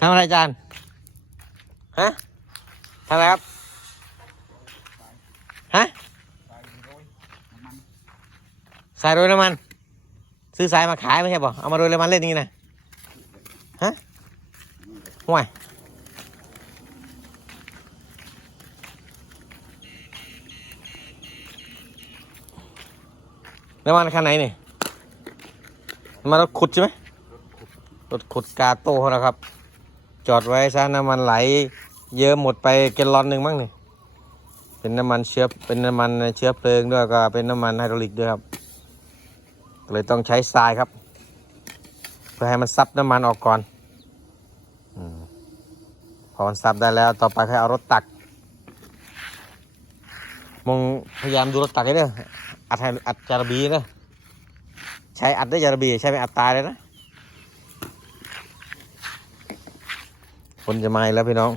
ทำอะไรจารย์ฮะทำอะไรครับ ฮะสายโรยน้ำมัน ซื้อสายมาขายไม่ใช่ป่ะเอามาโรยน้ำมันเล่นอย่างนี้นะฮะห่วยน้ำมันคันไหนนี่มันรถขุดใช่ไหมรถขุดกาโต้ของเราครับ จอดไว้ซะน้ำมันไหล เยอะหมดไปแกลลอนหนึ่งมั้งนี่เป็นน้ำมันเชื้อเป็นน้ำมันเชื้อเพลิงด้วยก็เป็นน้ำมันไฮดรอลิกด้วยครับก็เลยต้องใช้ทรายครับ เพื่อให้มันซับน้ำมันออกก่อนอพอมันซับได้แล้วต่อไปให้เอารถตักมองพยายามดูรถตักให้เด้ออัดอัดจารบีนะใช้อัดได้จารบีใช้ไม่อัดตายเลยนะ คนจะมาอีกแล้วพี่น้อง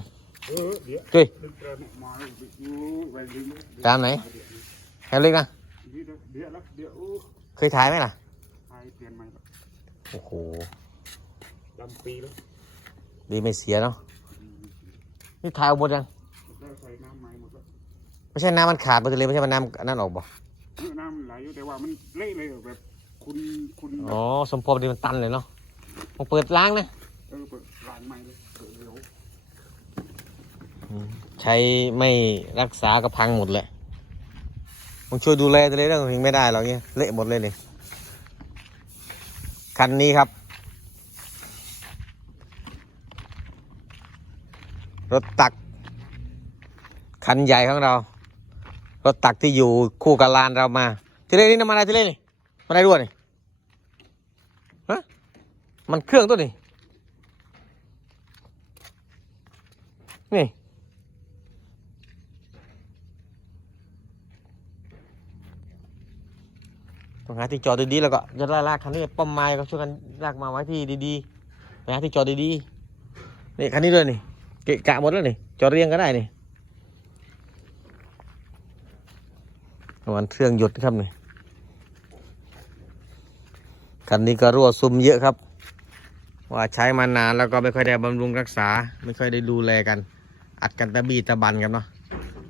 เออเดี๋ยวเฮ้ยดึกเดินมาแล้วไปดูไปดึงตามไหนแฮลลิกนะเดี๋ยวเดี๋ยวแล้วเดี๋ยวเคยถ่ายไหมล่ะใครเปลี่ยนใหม่ละโอ้โหดำปีแล้วดีไม่เสียเนาะนี่ถ่ายเอาหมดยังได้ใส่น้ำใหม่หมดแล้วไม่ใช่น้ำมันขาดไปเลยไม่ใช่มันน้ำอันนั้นออกบ่เออน้ำมันไหลอยู่แต่ว่ามันเละเลยแบบคุณคุณแบบอ๋อสมพรดีมันตันเลยเนาะผมเปิดล้างนะเออเปิดร้านใหม่เลยเปิดเร็ว ใช้ไม่รักษาก็พังหมดเลยมึงช่วยดูแลตัวเลยเรื่องถึงไม่ได้หรอกเนี่ยเละหมดเลยนี่คันนี้ครับ รถตัก คันใหญ่ของเรา รถตักที่อยู่คู่กับลานเรามาทีเล่นี่น้ำมันอะไรทีเล่นี่มันอะไรด้วยนี่ฮะมันเครื่องตัวนี่นี่ ต้องหาที่จอดดีๆแล้วก็จะลากคันนี้ป้อมไม้ก็ช่วยกันลากมาไว้ที่ดีๆไปหาที่จอดดีๆนี่คันนี้ด้วยนี่เกะกะหมดแล้วนี่จอดเรียงก็ได้นี่วันเครื่องหยุดครับนี่คันนี้ก็รั่วซึมเยอะครับ ว่าใช้มานานแล้วก็ไม่ค่อยได้บำรุงรักษา ไม่ค่อยได้ดูแลกัน อัดกันตะบีตะบันกันเนาะ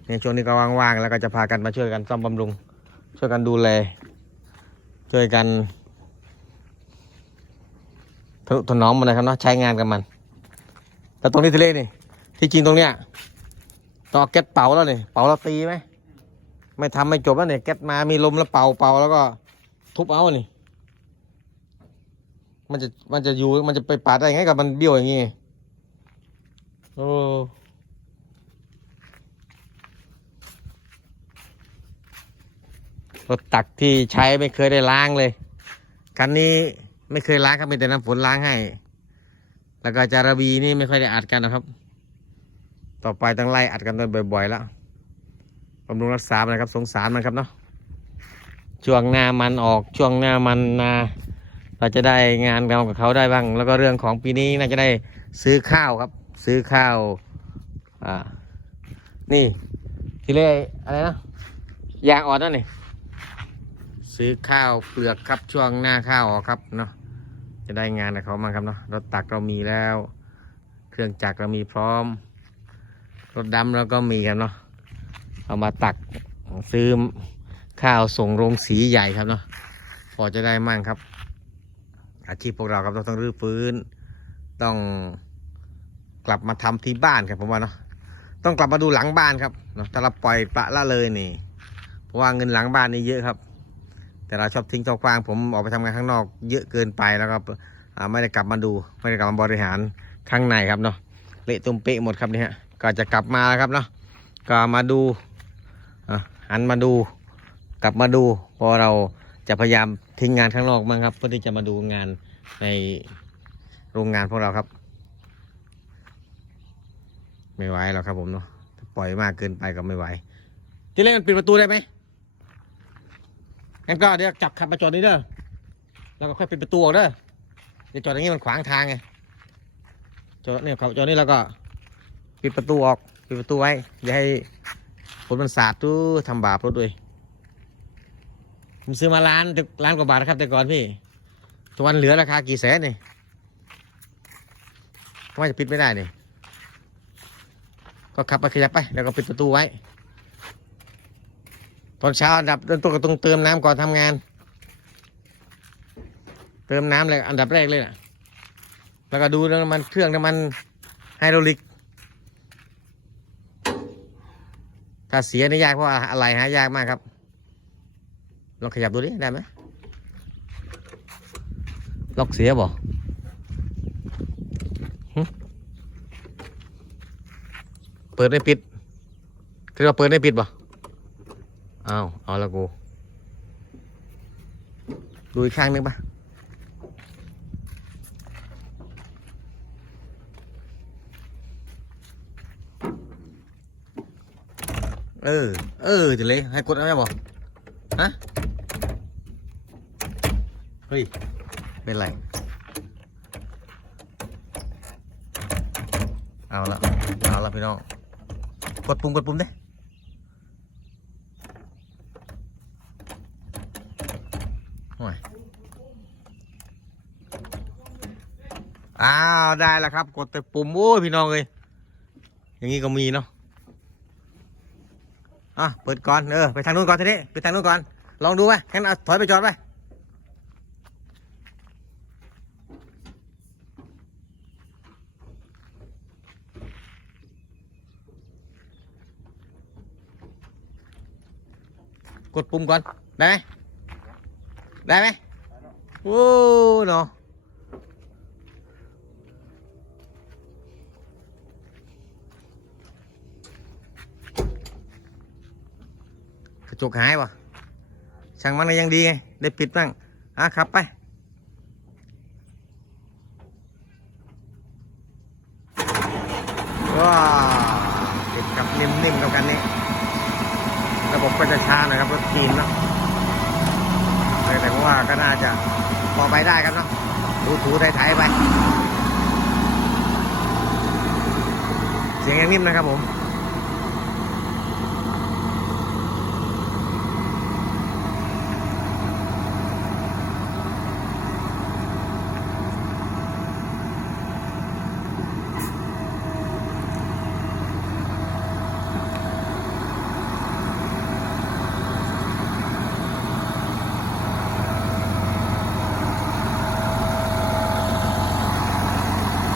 ในช่วงนี้ก็ว่างๆแล้วก็จะพากันมาช่วยกันซ่อมบำรุง ช่วยกันดูแล ช่วยกันทนุถนอมมันนะครับเนาะใช้งานกับมันแต่ตรงนี้ทะเลนี่ ที่จริงตรงเนี้ยต่อแก๊สเป่าแล้วนี่เป่าแล้วตีไหมไม่ทำไม่จบแล้วเนี่ยแก๊สมามีลมแล้วเป่าเป่าแล้วก็ทุบเอานี่ มันจะมันจะอยู่มันจะไปปาดได้ไงกับมันเบี้ยวอย่างงี้โอ้ รถตักที่ใช้ไม่เคยได้ล้างเลย คันนี้ไม่เคยล้างครับมีแต่น้ำฝนล้างให้ แล้วก็จาระบีนี่ไม่ค่อยได้อัดกันนะครับ ต่อไปต้องไล่อัดกันบ่อยๆแล้วบำรุงรักษามันนะครับ สงสารมันครับเนาะ ช่วงหน้ามันออกช่วงหน้ามันนาเราจะได้งานเรากับเขาได้บ้าง แล้วก็เรื่องของปีนี้น่าจะได้ซื้อข้าวครับ ซื้อข้าวอ่านี่ที่เรียกอะไรนะยางอ่อนนั่นนี่ ซื้อข้าวเปลือกครับช่วงหน้าข้าวออกครับเนาะจะได้งานกับเขามั่งครับเนาะรถตักเรามีแล้ว เครื่องจักรเรามีพร้อม รถดำเราก็มีครับเนาะเอามาตักซื้อข้าวส่งโรงสีใหญ่ครับเนาะพอจะได้มั่งครับ อาชีพพวกเราครับเราต้องรื้อฟื้น ต้องกลับมาทำที่บ้านครับผมว่าเนาะต้องกลับมาดูหลังบ้านครับเนาะถ้าเราปล่อยปละละเลยนี่เพราะว่าเงินหลังบ้านนี่เยอะครับ แต่เราชอบทิ้งชอบกวางผมออกไปทำงานข้างนอก เยอะเกินไปแล้วก็ไม่ได้กลับมาดูไม่ได้กลับมาบริหารข้างในครับเนาะเละตุ้มเป๊ะหมดครับนี่ฮะก็จะกลับมาครับเนาะก็มาดูอะหันมาดูกลับมาดูพราะเราจะพยายามทิ้งงานข้างนอกมั้งครับ เพื่อที่จะมาดูงานในโรงงานพวกเราครับ ไม่ไหวแล้วครับผมเนาะปล่อยมากเกินไปก็ไม่ไหวที่เล่นมันปิดประตูได้ไหม งั้นก็เดี๋ยวจับขับมาจอดนี่เด้อแล้วก็ค่อยปิดประตูออกเด้อเดี๋ยวจอดอย่างนี้มันขวางทางไงจอดเนี่ยขับจอดนี่แล้วก็ปิดประตูออกปิดประตูไว้อย่าให้ฝนมันสาดตู้ทำบาปรถด้วยผมซื้อมาล้านล้านกว่าบาทนะครับ แต่ก่อนพี่ทุกวันเหลือราคากี่แสนนี่พว่าจะปิดไม่ได้นี่ก็ขับไปขยับไป แล้วก็ปิดประตูไว้ ตอนเช้าอันดับต้นก็ต้องเติมน้ำก่อนทำงาน เติมน้ำเลยอันดับแรกเลยนะแล้วก็ดูน้ำมันเครื่องน้ำมันไฮดรอลิก ถ้าเสียนี่ยากเพราะอะไรหายากมากครับลองขยับดูดิได้ไหมล็อกเสียบ่เปิดได้ปิดคือเราเปิดได้ปิดบ่ อ้าวเอาละกูดูอีกข้างนึงปะเออ เออจะเลย ให้กดเอาไหมบ่ฮะ เฮ้ย เป็นไร เอาละ เอาละพี่น้อง กดปุ่มกดปุ่มเด้โอ้ย อ้าวได้แล้วครับ กดแต่ปุ่มโอ้พี่น้องเลยอย่างนี้ก็มีเนาะอะเปิดก่อนเออไปทางนู้นก่อนทีนี้ไปทางนู้นก่อนลองดูไหมงั้นเอาถอยไปจอดไปกดปุ่มก่อน ได้ไหมได้ไหมโอ้เนาะ จกหายวะช่างมันก็ยังดีไง ได้ปิดบ้างอะขับไป ว้าติดกับนิ่มๆกับกันนี้ระบบก็จะช้าหน่อยครับรถจีนเนาะแต่แต่ว่าก็น่าจะพอไปได้ครับเนาะถูถูไถๆไป เสียงยังนิ่มนะครับผม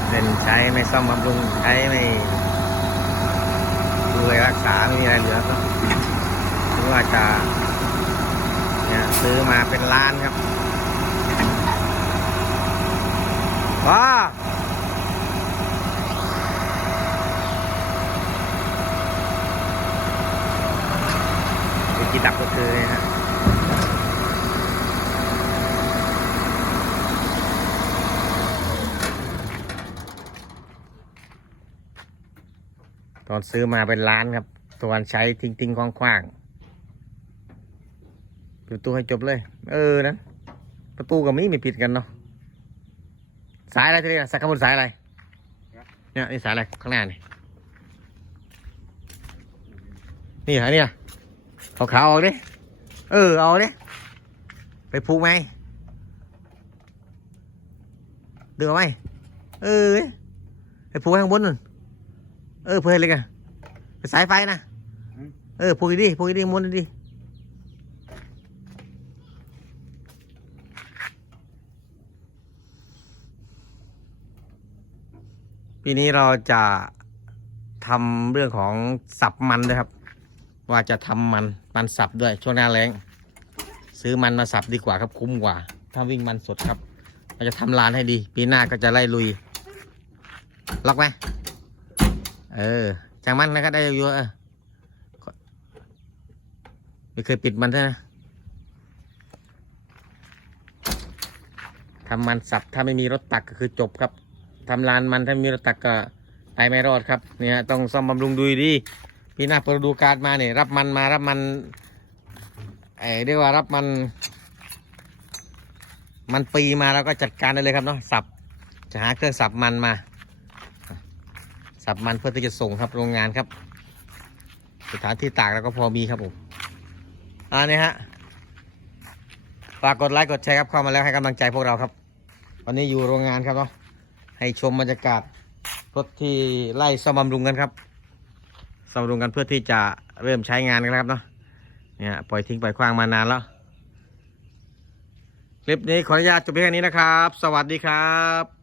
เป็ นใช้ไม่ซ่อมบำรุงใช้ไม่ดูแลรักษาไม่มีอะไรเหลือก็หรือว่าจะเนี่ยซื้อมาเป็นล้านครับว้าวิธีดับก็คือเนี่ยฮะ ต อนซื้อมาเป็นล้านครับ ตอนใช้ทิ้งทิ้งคว้างควางๆปิดประตูให้จบเลย เออนั้นประตูกับมีไม่ผิดกันเนาะสายอะไรทีนี้สักขบุนสายอะไรเนี่ยนี่สายอะไรข้างหน้านี่นี่เหรเนี่ยเอาขาวออกดิเออเอาดิไปผูกไหมเดือไหมเออไปผูกข้างบนนู่น เออเพื่อนเลยกันไปสายไฟนะเออพูดดีพูดดีม้วนดีปีนี้เราจะทำเรื่องของสับมันด้วยครับ ว่าจะทำมันมันสับด้วยช่วงหน้าแรงซื้อมันมาสับดีกว่าครับคุ้มกว่า ถ้าวิ่งมันสดครับ เราจะทำลานให้ดี ปีหน้าก็จะไล่ลุย ล็อกไหม เออจางมันนะก็ได้อยู่เออไม่เคยปิดมันใช่ไหมทำมันสับถ้าไม่มีรถตักก็คือจบครับทำลานมันถ้าไม่มีรถตักก็ไปไม่รอดครับเนี่ยต้องซ่อมบำรุงดูดีปีหน้าปิดฤดูกาลมาเนี่ยรับมันมารับมันไอ้เรียกว่ารับมัน มันปีมาแล้วก็จัดการได้เลยครับเนาะสับจะหาเครื่องสับมันมา สับมันเพื่อที่จะส่งครับโรงงานครับ สถานที่ตากแล้วก็พอมีครับผมอันนี้ฮะฝากกดไลค์กดแชร์ครับเข้ามาแล้วให้กำลังใจพวกเราครับ วันนี้อยู่โรงงานครับเนาะให้ชมบรรยากาศรถที่ไล่ซ่อมบำรุงกันครับซ่อมบำรุงกันเพื่อที่จะเริ่มใช้งานกันครับเนาะเนี่ยปล่อยทิ้งปล่อยขว้างมานานแล้วคลิปนี้ขออนุญาตจบเพียงแค่นี้นะครับ สวัสดีครับ